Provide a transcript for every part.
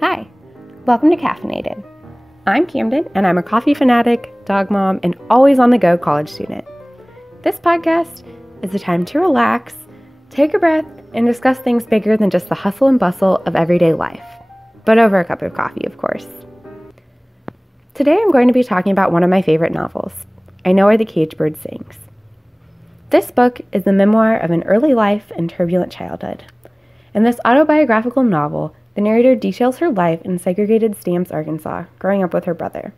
Hi, welcome to Caffeinated. I'm Camden, and I'm a coffee fanatic, dog mom, and always on the go college student. This podcast is a time to relax, take a breath, and discuss things bigger than just the hustle and bustle of everyday life, but over a cup of coffee, of course. Today I'm going to be talking about one of my favorite novels, I Know Why the Caged Bird Sings. This book is the memoir of an early life and turbulent childhood. In this autobiographical novel, the narrator details her life in segregated Stamps, Arkansas, growing up with her brother.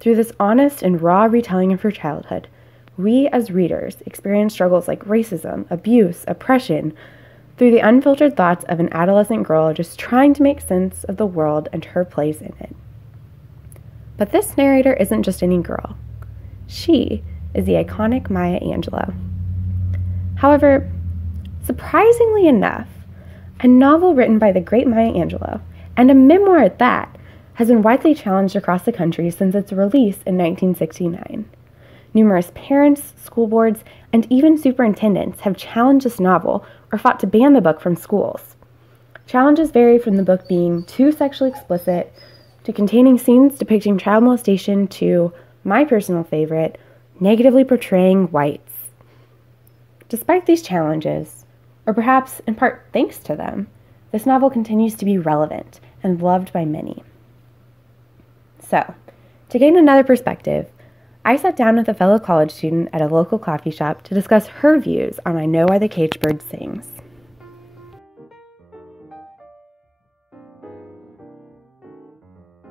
Through this honest and raw retelling of her childhood, we as readers experience struggles like racism, abuse, oppression, through the unfiltered thoughts of an adolescent girl just trying to make sense of the world and her place in it. But this narrator isn't just any girl. She is the iconic Maya Angelou. However, surprisingly enough, a novel written by the great Maya Angelou, and a memoir at that, has been widely challenged across the country since its release in 1969. Numerous parents, school boards, and even superintendents have challenged this novel or fought to ban the book from schools. Challenges vary from the book being too sexually explicit, to containing scenes depicting child molestation, to, my personal favorite, negatively portraying whites. Despite these challenges, or perhaps in part thanks to them, this novel continues to be relevant and loved by many. So, to gain another perspective, I sat down with a fellow college student at a local coffee shop to discuss her views on I Know Why the Caged Bird Sings.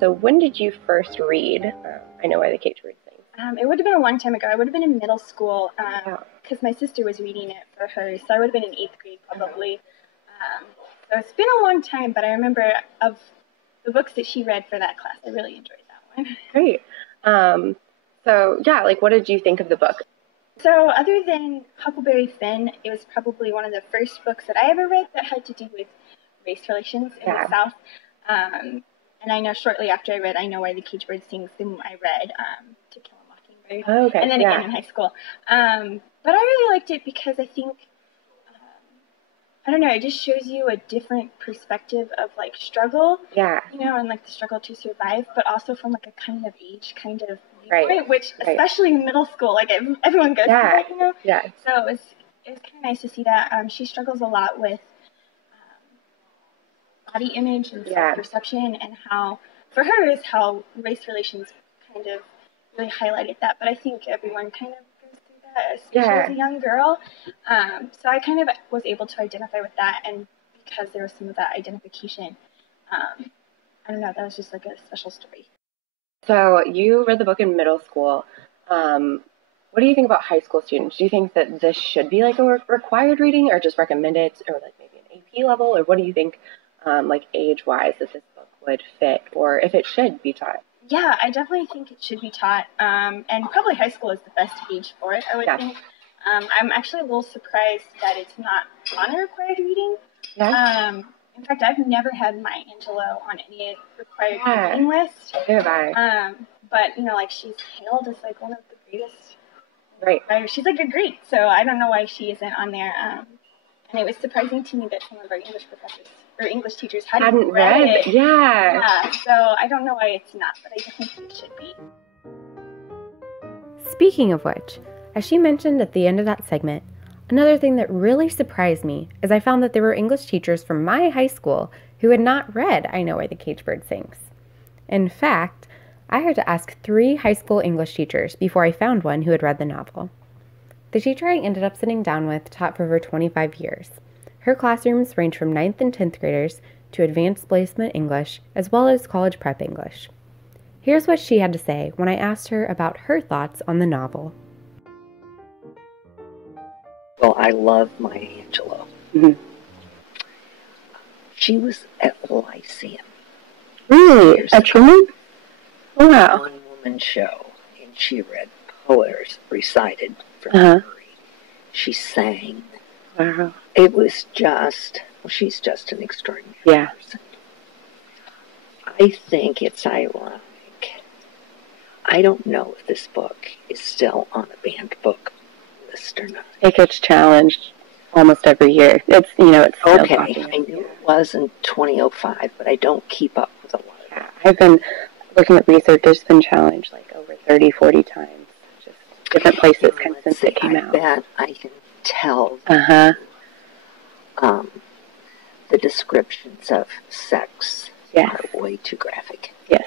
So when did you first read I Know Why the Caged Bird Sings? It would have been a long time ago. I would have been in middle school because my sister was reading it for her, so I would have been in 8th grade probably. So it's been a long time, but I remember of the books that she read for that class, I really enjoyed that one. Great. What did you think of the book? So other than Huckleberry Finn, it was probably one of the first books that I ever read that had to do with race relations in the South. And I know shortly after I read I Know Why the Caged Bird Sings, then I read To Kill a Mockingbird. Oh, okay. And then again in high school. But I really liked it because I think, I don't know, it just shows you a different perspective of, like, struggle. Yeah. You know, and, like, the struggle to survive, but also from, like, a coming of age kind of viewpoint, which, especially in middle school, like, everyone goes through that, you know? Yeah. So it was kind of nice to see that. She struggles a lot with body image and self-perception, and how, for her, is how race relations kind of really highlighted that. But I think everyone kind of goes through that, especially as a young girl. So I kind of was able to identify with that, and because there was some of that identification, I don't know, that was just like a special story. So you read the book in middle school. What do you think about high school students? Do you think that this should be like a required reading, or just recommended, or like maybe an AP level, or what do you think, like age-wise, that this book would fit, or if it should be taught? Yeah, I definitely think it should be taught, and probably high school is the best age for it, I would think. I'm actually a little surprised that it's not on a required reading. In fact, I've never had Maya Angelou on any required reading list. But, you know, like, she's hailed as, like, one of the greatest writers. She's, like, a great, so I don't know why she isn't on there. And it was surprising to me that some of our English professors or English teachers hadn't read it. Yeah, so I don't know why it's not, but I definitely think it should be. Speaking of which, as she mentioned at the end of that segment, another thing that really surprised me is I found that there were English teachers from my high school who had not read I Know Why the Caged Bird Sings. In fact, I had to ask 3 high school English teachers before I found one who had read the novel. The teacher I ended up sitting down with taught for over 25 years. Her classrooms range from 9th and 10th graders to advanced placement English, as well as college prep English. Here's what she had to say when I asked her about her thoughts on the novel. Well, I love Maya Angelou. Mm-hmm. She was at the Lyceum. Really? A woman? Wow. One-woman show, and she read poems recited from memory. She sang. It was just, well, she's just an extraordinary person. I think it's ironic. I don't know if this book is still on a banned book list or not. It gets challenged almost every year. It's, you know, it's okay. I knew it was in 2005, but I don't keep up with a lot of that. I've been looking at research. There's been challenged like over 30, 40 times. Just different places since it came out. I bet I can tell the descriptions of sex are way too graphic. Yes.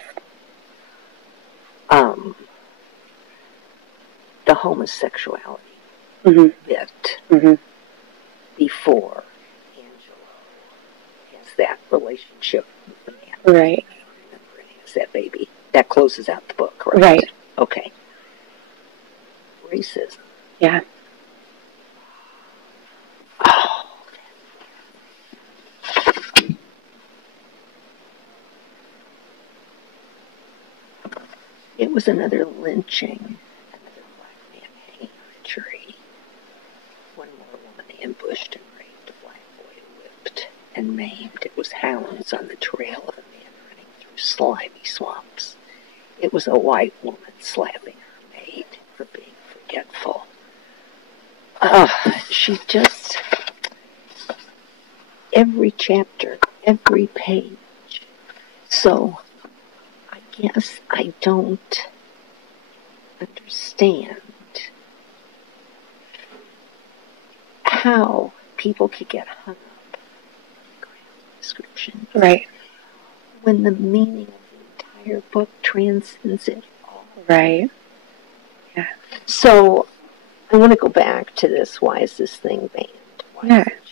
The homosexuality bit before Angelo has that relationship with the man. Right. I don't remember any of that baby. That closes out the book, right? Right. Okay. Racism. Yeah. Oh. It was another lynching. One more woman ambushed and raped, a black boy whipped and maimed. It was hounds on the trail of a man running through slimy swamps. It was a white woman slapping her maid for being forgetful. She just, every chapter, every page. So I guess I don't understand how people could get hung up on descriptions. Right. When the meaning of the entire book transcends it all. Right. Yeah. So I want to go back to this. Why is this thing banned? Why is it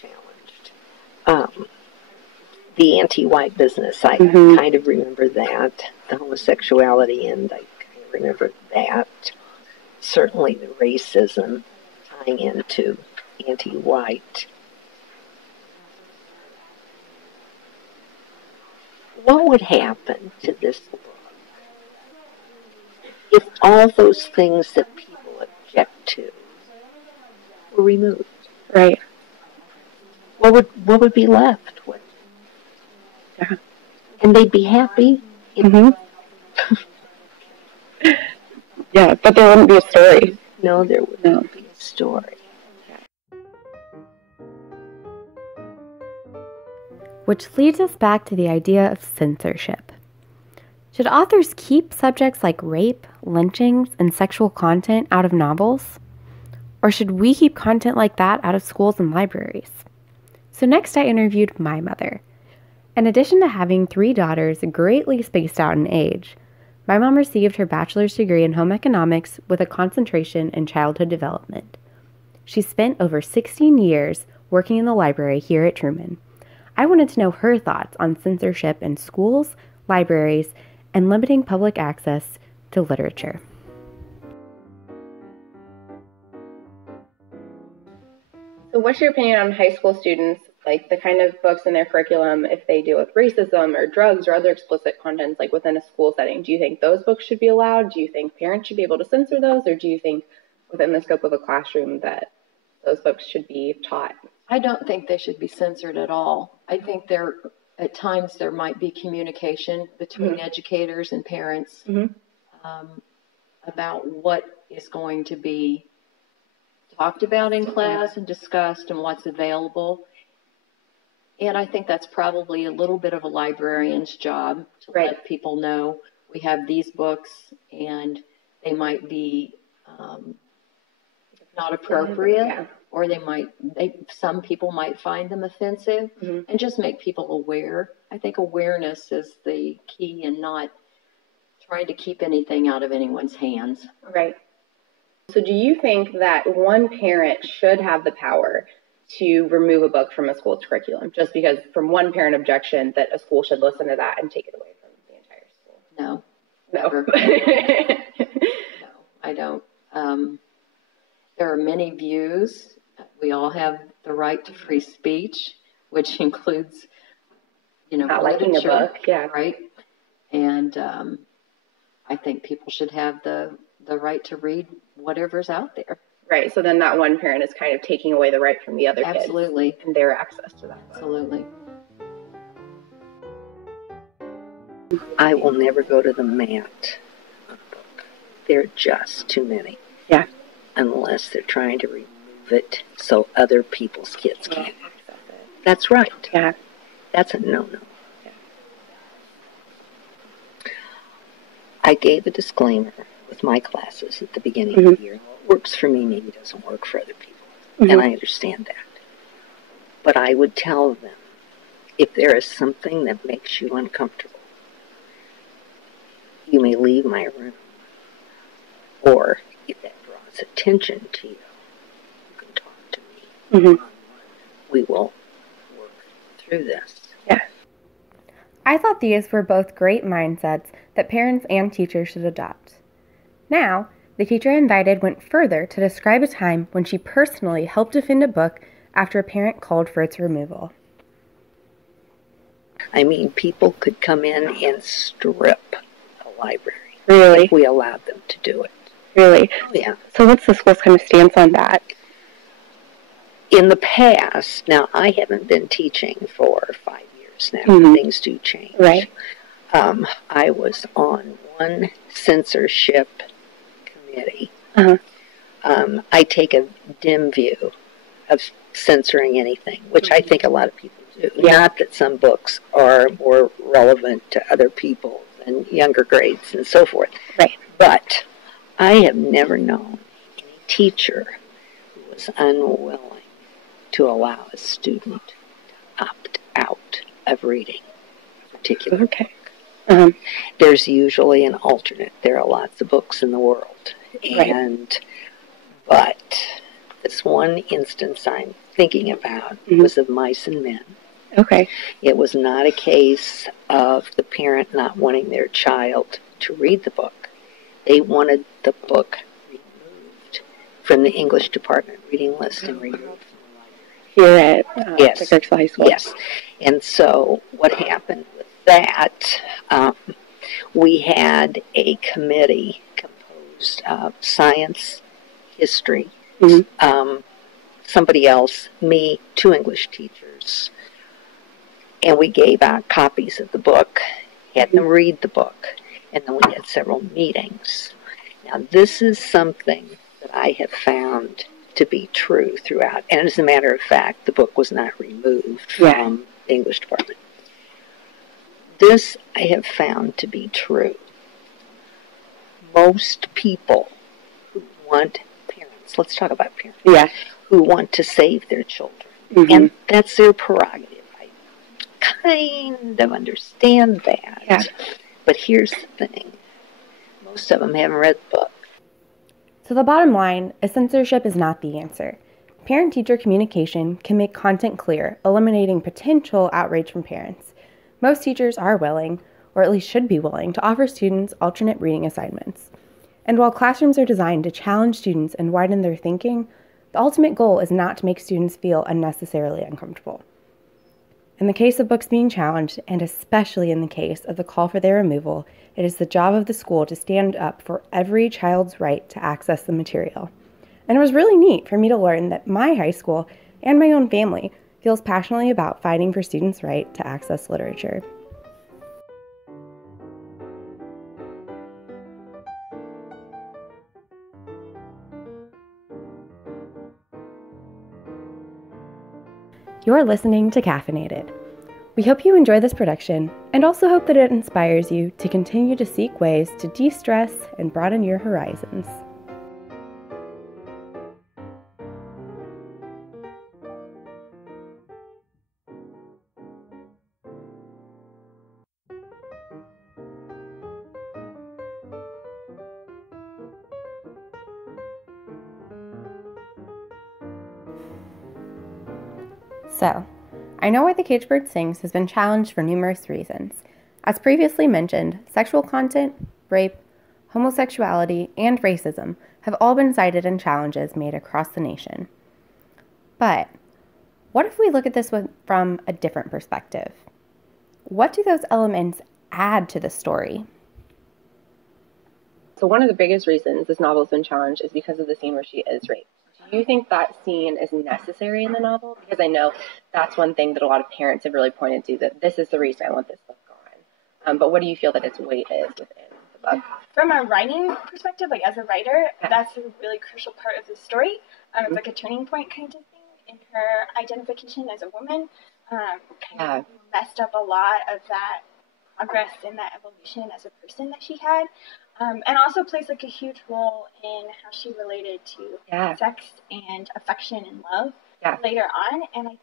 challenged? The anti-white business, I kind of remember that. The homosexuality, and I kind of remember that. Certainly the racism tying into anti-white. What would happen to this book if all those things that people object to were removed? Right. What would be left? And they'd be happy. Yeah, but there wouldn't be a story. No, there would not be a story. Which leads us back to the idea of censorship. Should authors keep subjects like rape, lynchings, and sexual content out of novels? Or should we keep content like that out of schools and libraries? So next I interviewed my mother. In addition to having 3 daughters greatly spaced out in age, my mom received her bachelor's degree in home economics with a concentration in childhood development. She spent over 16 years working in the library here at Truman. I wanted to know her thoughts on censorship in schools, libraries, and limiting public access to literature. So what's your opinion on high school students, like the kind of books in their curriculum, if they deal with racism or drugs or other explicit contents, like within a school setting? Do you think those books should be allowed? Do you think parents should be able to censor those? Or do you think within the scope of a classroom that those books should be taught? I don't think they should be censored at all. I think at times there might be communication between educators and parents about what is going to be talked about in class and discussed and what's available. And I think that's probably a little bit of a librarian's job to let people know we have these books and they might be not appropriate, or some people might find them offensive, and just make people aware. I think awareness is the key, and not trying to keep anything out of anyone's hands. Right. So do you think that one parent should have the power to remove a book from a school's curriculum, just because from one parent objection that a school should listen to that and take it away from the entire school? No. Never. No, I don't. There are many views. We all have the right to free speech, which includes, not liking a book, right? And I think people should have the right to read whatever's out there. Right. So then that one parent is kind of taking away the right from the other kids. Absolutely. And their access to that book. Absolutely. I will never go to the mat on a book. There are just too many. Yeah. Unless they're trying to remove it so other people's kids can't. That's right. Yeah. That's a no-no. I gave a disclaimer with my classes at the beginning of the year. What works for me maybe doesn't work for other people, and I understand that. But I would tell them, if there is something that makes you uncomfortable, you may leave my room. Or if that draws attention to you, you can talk to me one-on-one. We will work through this. Yeah. I thought these were both great mindsets that parents and teachers should adopt. Now, the teacher I invited went further to describe a time when she personally helped defend a book after a parent called for its removal. I mean, people could come in and strip a library. Really? If we allowed them to do it. Really? Oh, yeah. So what's the school's kind of stance on that? In the past, now I haven't been teaching for 5 years now. Things do change. Right. I was on one censorship committee. I take a dim view of censoring anything, which I think a lot of people do. Yeah. Not that some books are more relevant to other people and younger grades and so forth. Right. But I have never known any teacher who was unwilling to allow a student to opt out of reading a particular book. There's usually an alternate. There are lots of books in the world. But this one instance I'm thinking about was of Mice and Men. Okay. It was not a case of the parent not wanting their child to read the book. They wanted the book removed from the English department reading list and removed from the library. Here at Kirksville High School. Yes. And so what happened with that, we had a committee composed of science, history, somebody else, me, 2 English teachers, and we gave out copies of the book, had them read the book, and then we had several meetings. Now, this is something that I have found to be true throughout, and as a matter of fact, the book was not removed from the English department. This I have found to be true. Most people who want parents, let's talk about parents, who want to save their children, and that's their prerogative. I kind of understand that. Yeah. But here's the thing. Most of them haven't read the book. So the bottom line is censorship is not the answer. Parent-teacher communication can make content clear, eliminating potential outrage from parents. Most teachers are willing, or at least should be willing, to offer students alternate reading assignments. And while classrooms are designed to challenge students and widen their thinking, the ultimate goal is not to make students feel unnecessarily uncomfortable. In the case of books being challenged, and especially in the case of the call for their removal, it is the job of the school to stand up for every child's right to access the material. And it was really neat for me to learn that my high school and my own family feels passionately about fighting for students' right to access literature. You're listening to Caffeinated. We hope you enjoy this production and also hope that it inspires you to continue to seek ways to de-stress and broaden your horizons. So, I Know Why the Caged Bird Sings has been challenged for numerous reasons. As previously mentioned, sexual content, rape, homosexuality, and racism have all been cited in challenges made across the nation. But what if we look at this from a different perspective? What do those elements add to the story? So one of the biggest reasons this novel has been challenged is because of the scene where she is raped. Do you think that scene is necessary in the novel? Because I know that's one thing that a lot of parents have really pointed to, that this is the reason I want this book gone. But what do you feel that its weight is within the book? From a writing perspective, like as a writer, that's a really crucial part of the story. It's like a turning point kind of thing in her identification as a woman. kind of messed up a lot of that progress and that evolution as a person that she had. And also plays like a huge role in how she related to sex and affection and love later on. And I think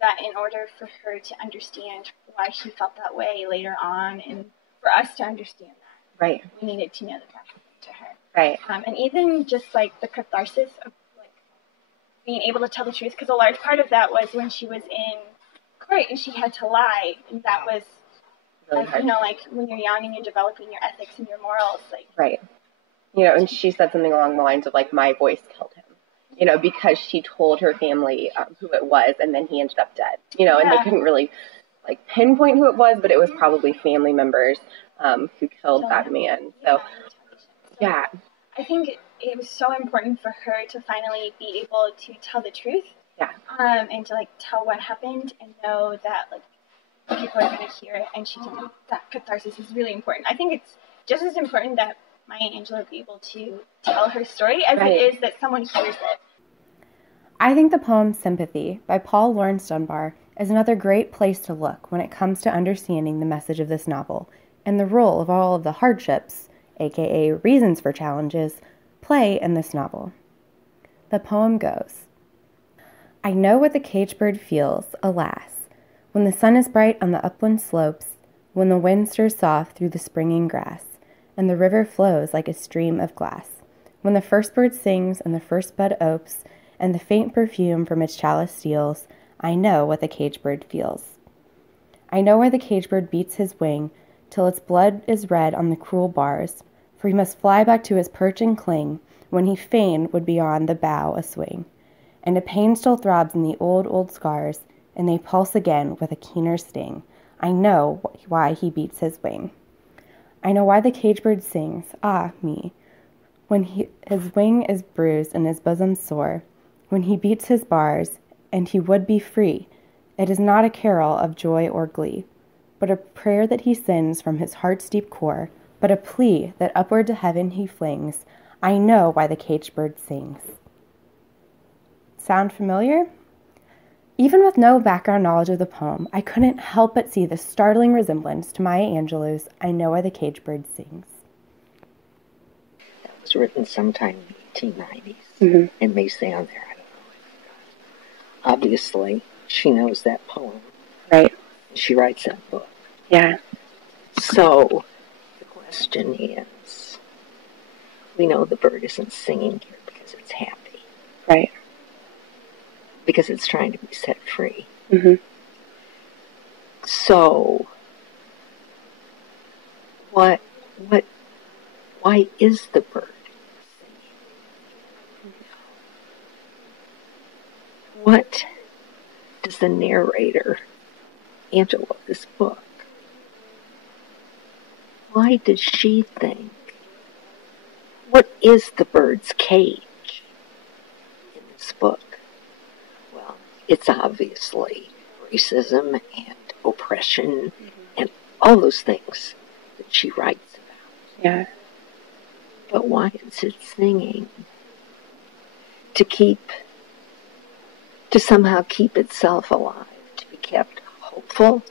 that in order for her to understand why she felt that way later on, and for us to understand that, we needed to know that happened to her. Right. And even just like the catharsis of like being able to tell the truth, because a large part of that was when she was in court and she had to lie, and that was really hard. You know, like when you're young and you're developing your ethics and your morals, like you know, and she said something along the lines of like, my voice killed him. You know, because she told her family who it was, and then he ended up dead. You know, and they couldn't really like pinpoint who it was, but it was probably family members who killed that man. So, I think it was so important for her to finally be able to tell the truth. And to like tell what happened and know that like people are going to hear it, and she did that catharsis is really important. I think it's just as important that Maya Angelou be able to tell her story as it is that someone hears it. I think the poem Sympathy by Paul Laurence Dunbar is another great place to look when it comes to understanding the message of this novel and the role of all of the hardships, aka reasons for challenges, play in this novel. The poem goes, I know what the caged bird feels, alas, when the sun is bright on the upland slopes, when the wind stirs soft through the springing grass, and the river flows like a stream of glass, when the first bird sings and the first bud opes, and the faint perfume from its chalice steals, I know what the caged bird feels. I know why the caged bird beats his wing, till its blood is red on the cruel bars, for he must fly back to his perch and cling, when he fain would be on the bough a swing. And a pain still throbs in the old, old scars, and they pulse again with a keener sting. I know why he beats his wing. I know why the caged bird sings, ah, me, when his wing is bruised and his bosom sore, when he beats his bars, and he would be free. It is not a carol of joy or glee, but a prayer that he sends from his heart's deep core, but a plea that upward to heaven he flings. I know why the caged bird sings. Sound familiar? Even with no background knowledge of the poem, I couldn't help but see the startling resemblance to Maya Angelou's I Know Why the Caged Bird Sings. That was written sometime in the 1890s, and they say on there, I don't know. Obviously, she knows that poem. Right. She writes that book. Yeah. So, the question is, we know the bird isn't singing here because it's happy. Right. Because it's trying to be set free. So, why is the bird singing? What does the narrator, Angela, of this book, why does she think? What is the bird's cage in this book? Well, it's obviously racism and oppression and all those things that she writes about. Yeah. But why is it singing? To somehow keep itself alive, to be kept hopeful,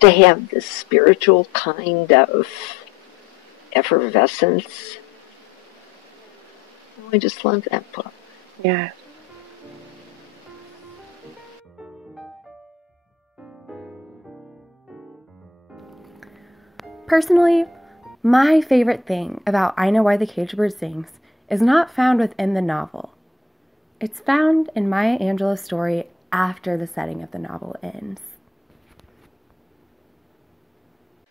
to have this spiritual kind of effervescence. Oh, I just love that book. Yeah. Personally, my favorite thing about I Know Why the Caged Bird Sings is not found within the novel. It's found in Maya Angelou's story after the setting of the novel ends.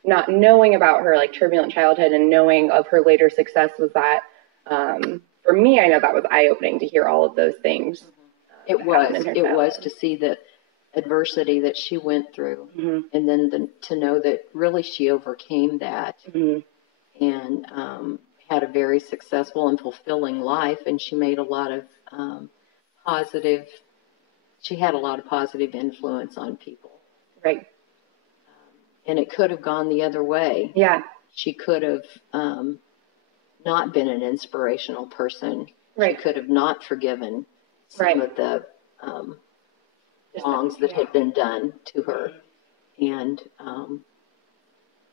Not knowing about her like turbulent childhood and knowing of her later success was that, for me, I know that was eye-opening to hear all of those things. It was to see the adversity that she went through, and then to know that really she overcame that and had a very successful and fulfilling life, and she made a lot of she had a lot of positive influence on people. Right. And it could have gone the other way. Yeah. She could have not been an inspirational person. Right. She could have not forgiven some of the wrongs that had been done to her. And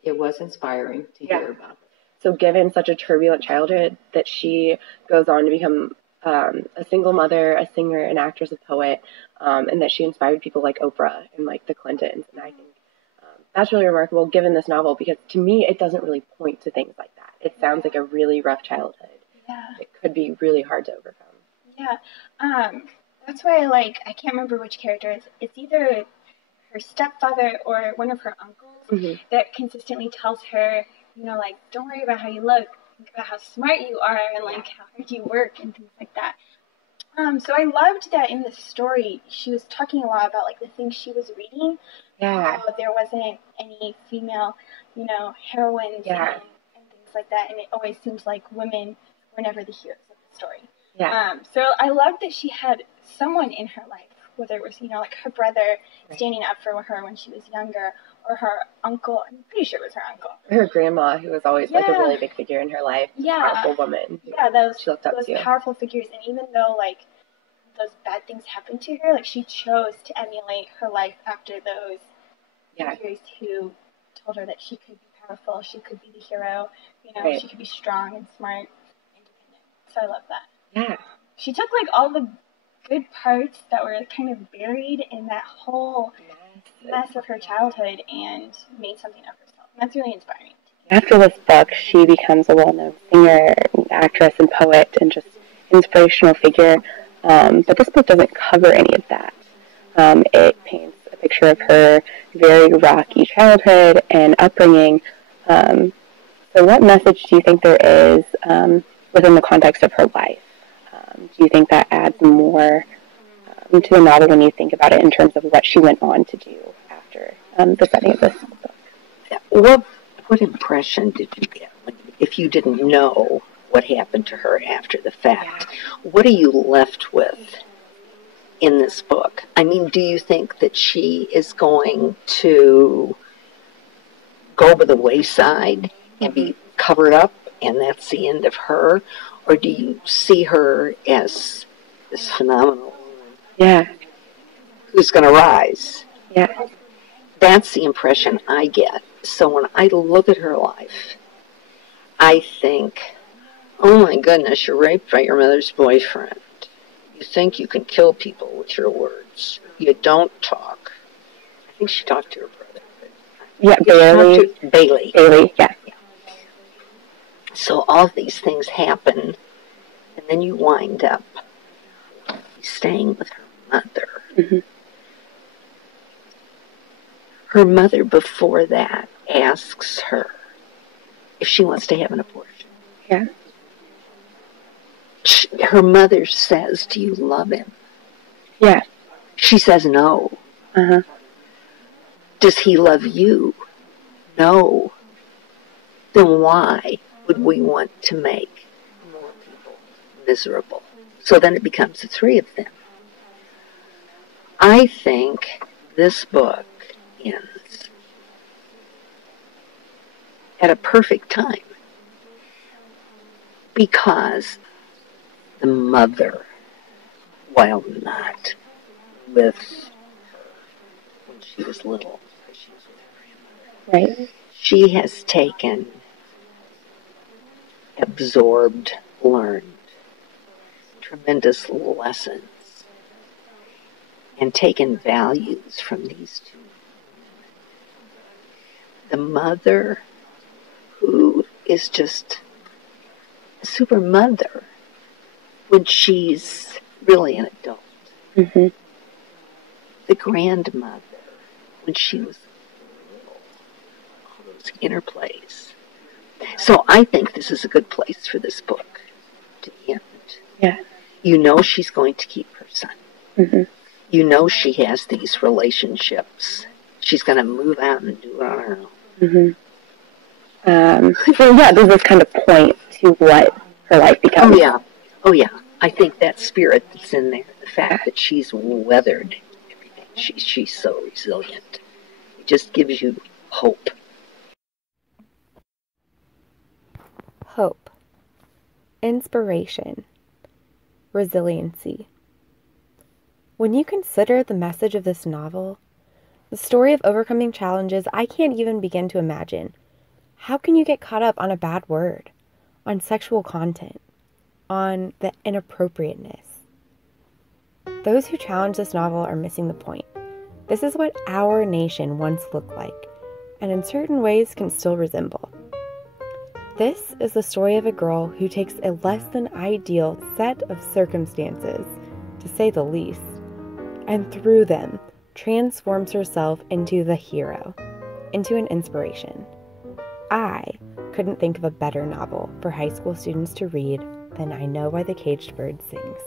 it was inspiring to hear about. So given such a turbulent childhood, that she goes on to become a single mother, a singer, an actress, a poet, and that she inspired people like Oprah and like the Clintons. And I think that's really remarkable given this novel, because to me, it doesn't really point to things like that. It sounds like a really rough childhood. Yeah. It could be really hard to overcome. Yeah. That's why I can't remember which character. It's either her stepfather or one of her uncles that consistently tells her, don't worry about how you look, think about how smart you are and how hard you work and things like that. So I loved that in the story she was talking a lot about the things she was reading. Yeah. How there wasn't any female, heroines and things like that, and it always seems like women were never the heroes of the story. Yeah. So I loved that she had someone in her life, whether it was, her brother standing up for her when she was younger, or her uncle. I'm pretty sure it was her uncle. Her grandma, who was always a really big figure in her life. Powerful woman. Yeah, those to. Powerful figures. And even though those bad things happened to her, she chose to emulate her life after those figures who told her that she could be powerful, she could be the hero, she could be strong and smart, independent. So I love that. Yeah. She took all the good parts that were kind of buried in that whole mess of her childhood and made something of herself. And that's really inspiring. After this book, she becomes a well-known singer, actress, and poet, and just inspirational figure. But this book doesn't cover any of that. It paints a picture of her very rocky childhood and upbringing. So what message do you think there is within the context of her life? Do you think that adds more to the novel when you think about it in terms of what she went on to do after the setting of this book? What impression did you get if you didn't know what happened to her after the fact? What are you left with in this book? I mean, do you think that she is going to go over the wayside and be covered up and that's the end of her? Or do you see her as this phenomenal woman who's going to rise? Yeah. That's the impression I get. So when I look at her life, I think, oh my goodness, you're raped by your mother's boyfriend. You think you can kill people with your words. You don't talk. I think she talked to her brother. Yeah, Bailey. Bailey, yeah. So all of these things happen, and then you wind up staying with her mother. Mm-hmm. Her mother before that asks her if she wants to have an abortion. Yeah. Her mother says, do you love him? Yeah. She says no. Uh-huh. Does he love you? No. Then why would we want to make more people miserable? So then it becomes the three of them. I think this book ends at a perfect time because the mother, while not with her when she was little, she was with her grandmother, right, she has taken, absorbed, learned tremendous lessons and taken values from these two. The mother, who is just a super mother when she's really an adult. Mm-hmm. The grandmother, when she was little, all those interplays. So I think this is a good place for this book to end. Yeah. You know she's going to keep her son. Mm-hmm. You know she has these relationships. She's going to move out and do it on her own. Mm-hmm. So yeah, does this kind of point to what her life becomes? Oh yeah. I think that spirit that's in there, the fact that she's weathered everything, she's so resilient. It just gives you hope. Hope, inspiration, resiliency. When you consider the message of this novel, the story of overcoming challenges I can't even begin to imagine, how can you get caught up on a bad word, on sexual content, on the inappropriateness? Those who challenge this novel are missing the point. This is what our nation once looked like, and in certain ways can still resemble. This is the story of a girl who takes a less than ideal set of circumstances, to say the least, and through them transforms herself into the hero, into an inspiration. I couldn't think of a better novel for high school students to read than I Know Why the Caged Bird Sings.